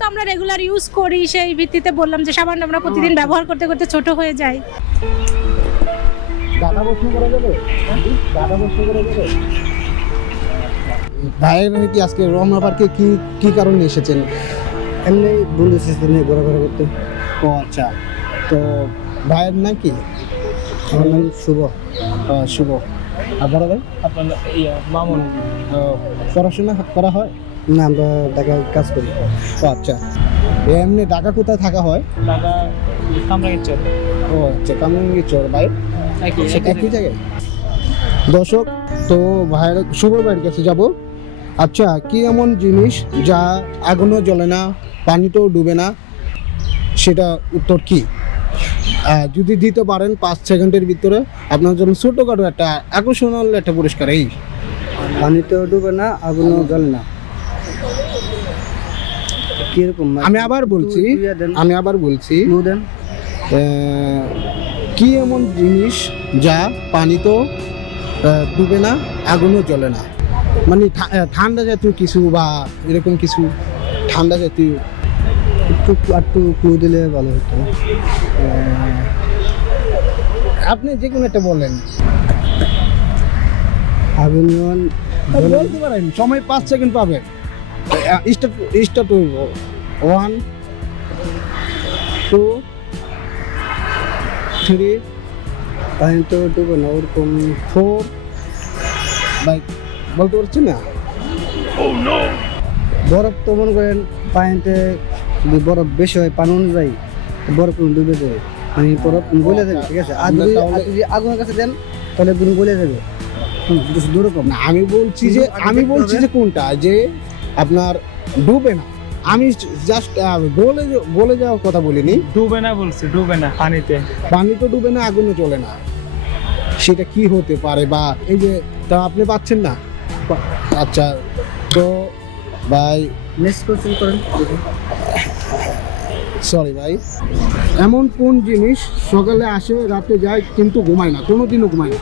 যেহেতু আমরা regular use করি সেই ভিত্তিতে বললাম যে সাবান আমরা প্রতিদিন ব্যবহার করতে করতে ছোট হয়ে যায়। দাদা প্রশ্ন করা যাবে? দাদা প্রশ্ন করা যাবে? ভাইয়ের কি আজকে রমনা পার্কে কি কারণে এসেছেন? এমনি বন্ধু সিস্টেম নিয়ে ঘোরাঘুরি করতে। ও আচ্ছা, তো ভাইয়ের নাম কি? আমার নাম শুভ। শুভ। আর বড় ভাই? আপনার মামুন। পড়াশোনা করা হয়? না, আমরা ঢাকায় কাজ করি। ও আচ্ছা, এমনি ঢাকা কোথায় থাকা হয়? দাদা কামরাঙ্গীরচর। ও আচ্ছা, কামরাঙ্গীরচর। ভাই একই জায়গায়? দর্শক, তো ভাইয়ের শুভ ভাইয়ের কাছে যাব। আচ্ছা, কি এমন জিনিস যা আগুনও জ্বলে না, পানিতেও ডুবে না, সেটা উত্তর কি? যদি দিতে পারেন 5 সেকেন্ডের ভিতরে আপনার জন্য ছোটোখাটো একটা আকর্ষণীয় একটা পুরস্কার। এই পানিতেও ডুবে না, আগুনও জ্বলে না, কিরকম? আমি আবার বলছি দেন। কি এমন জিনিস যা পানিতেও ডুবে না, আগুনও জ্বলে না, মানে ঠান্ডা জাতীয় কিছু বা এরকম কিছু ঠান্ডা জাতীয়। একটু ক্লু দিলে ভালো হতো। আপনি যে কোনো একটা বলেন। আগুন বলতে পারেন, সময় 5 সেকেন্ড পাবে। স্টার্ট হইব। 1 2 3 পানিতেও ডুবে না, ওরকম 4। ভাই বলতে পারছি না। বরফ তো মনে করেন পানিতে যদি বরফ বেশি হয় পানি অনুযায়ী বরফ ডুবে যাবে, মানে বরফ গলে যাবে। ঠিক আছে, আর যদি আগুনের কাছে দেন তাহলে গলে যাবে। দুরকম না, আমি বলছি যে কোনটা যে আপনার ডুবে না। আমি জাস্ট বলে যাওয়ার কথা বলিনি। ডুবে না বলছি, ডুবে না পানিতে। পানি তো ডুবে না, আগুনও চলে না, সেটা কি হতে পারে? বা এই যে তা আপনি পাচ্ছেন না। আচ্ছা, তো ভাই নেক্সট কোশ্চেন করেন। সরি ভাই, এমন কোন জিনিস সকালে আসে রাতে যায় কিন্তু ঘুমায় না, কোনোদিনও ঘুমায় না?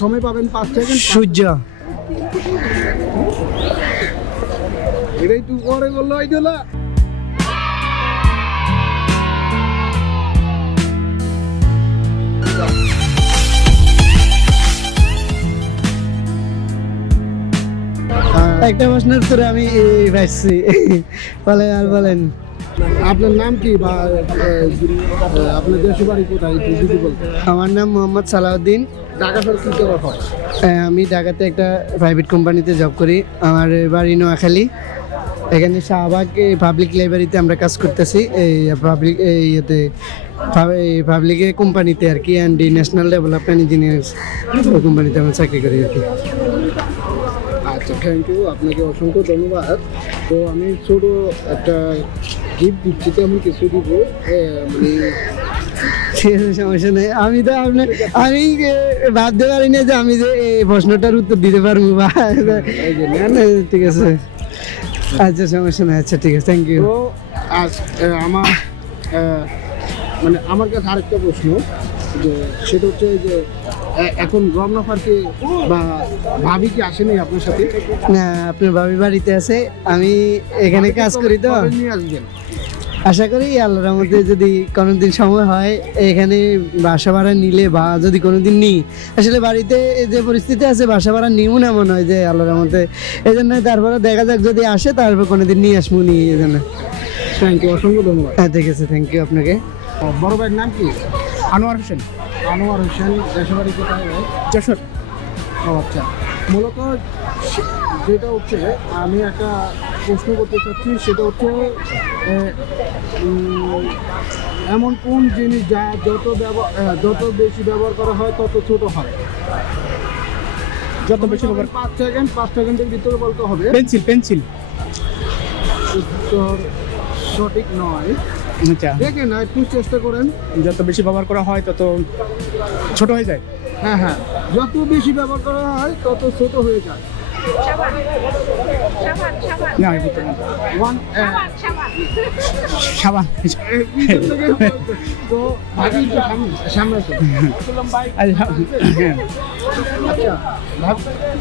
সময় পাবেন 5 সেকেন্ড। সূর্য। এটাই তুই পরে বললো এইগুলা। একটা প্রশ্নের উত্তরে আমি পাইছি। বলেন আপনার নাম কি বা আপনার দেশের বাড়ি কোথায় যদি বলতেন? আমার নাম মোহাম্মদ সালাউদ্দিন। ঢাকা শহর কি করা হয়? আমি ঢাকাতে একটা প্রাইভেট কোম্পানিতে জব করি। আমার বাড়ি নোয়াখালী। এখানে শাহবাগ পাবলিক লাইব্রেরিতে আমরা কাজ করতেছি। এই পাবলিক কোম্পানিতে আর কি, অ্যান্ড ন্যাশনাল ডেভেলপমেন্ট ইঞ্জিনিয়ার্স কোম্পানিতে আমরা চাকরি করি আর কি। আচ্ছা, থ্যাংক ইউ, আপনাকে অসংখ্য ধন্যবাদ। তো আমি ছোটো একটা গিফট দিচ্ছি, তেমন কিছু দিব মানে। ঠিক আছে, সমস্যা নেই। আমি ভাবতে পারি না যে আমি যে এই প্রশ্নটার উত্তর দিতে পারবো বা। ঠিক আছে, আচ্ছা সমস্যা নেই। আচ্ছা ঠিক আছে, থ্যাংক ইউ। তো আমার মানে আমার কাছে আরেকটা প্রশ্ন, যে সেটা হচ্ছে যে এখন রমনা পার্কে বা ভাবি কি আসেনি আপনার সাথে? না, আপনার ভাবি বাড়িতে আছে, আমি এখানে কাজ করি তো। নিয়ে আসবেন আশা করি আল্লাহর রহমতে যদি কোনোদিন সময় হয় এখানে বাসা ভাড়া নিলে, বা যদি কোনোদিন নিই, আসলে বাড়িতে যে পরিস্থিতি আছে বাসা ভাড়া নিও না মনে হয় যে আল্লাহর রহমতে। এই জন্য তারপরে দেখা যাক, যদি আসে তারপর কোনোদিন নিয়ে আসবো, নিয়ে এই জন্য। থ্যাংক ইউ, অসংখ্য ধন্যবাদ। হ্যাঁ ঠিক আছে, থ্যাংক ইউ আপনাকে। বড় ভাইয়ের নাম কি? আনোয়ার হোসেন। আনোয়ার হোসেন। দেশের বাড়ি কোথায় ভাই? যশোর। ও আচ্ছা, মূলত যেটা হচ্ছে আমি একটা প্রশ্ন করতে চাচ্ছি, সেটা হচ্ছে এমন কোন জিনিস যা যত বেশি ব্যবহার করা হয় তত ছোট হয়? যত বেশি ব্যবহার। 5 সেকেন্ডের ভিতরে বলতে হবে। পেন্সিল। উত্তর সঠিক নয়। আচ্ছা, দেখেন একটু চেষ্টা করেন। যত বেশি ব্যবহার করা হয় তত ছোট হয়ে যায়। হ্যাঁ, যত বেশি ব্যবহার করা হয় তত ছোট হয়ে যায়। না, আমি বলতে পারবো না। সাবান। তো ভাবি একটু সামনে আসুন। আচ্ছা,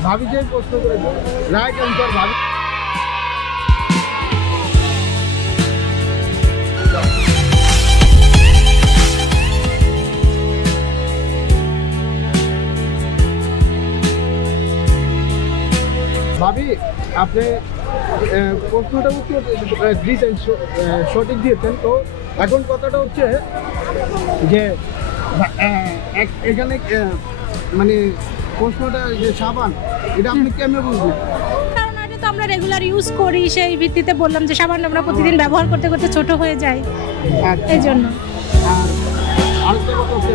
ভাবি যে প্রশ্ন করেছে রাইট অ্যান্সার ভাবি। আপনি প্রশ্নটা উত্তর দিয়েছেন, সঠিক দিয়েছেন। তো এখন কথাটা হচ্ছে যে এখানে মানে প্রশ্নটা যে সাবান, এটা আপনি কেমনে বুঝবেন? কারণ এটা তো আমরা রেগুলার ইউজ করি, সেই ভিত্তিতে বললাম যে সাবান আমরা প্রতিদিন ব্যবহার করতে করতে ছোট হয়ে যায়, এই জন্য। আর আরেকটা কথা হচ্ছে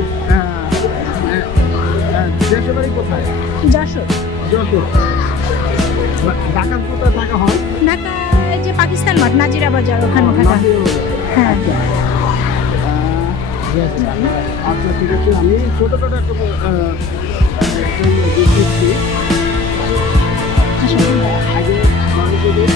দেশের বাড়ি কোথায়? যশোর। যশোর। ঢাকার কোথায় থাকা হয়? ঢাকায় যে পাকিস্তান মাঠ, নাজিরা বাজার, ওখানে থাকা। হ্যাঁ। আচ্ছা ঠিক আছে, আমি ছোটোখাটো একটা দিচ্ছি। আগে মানুষদের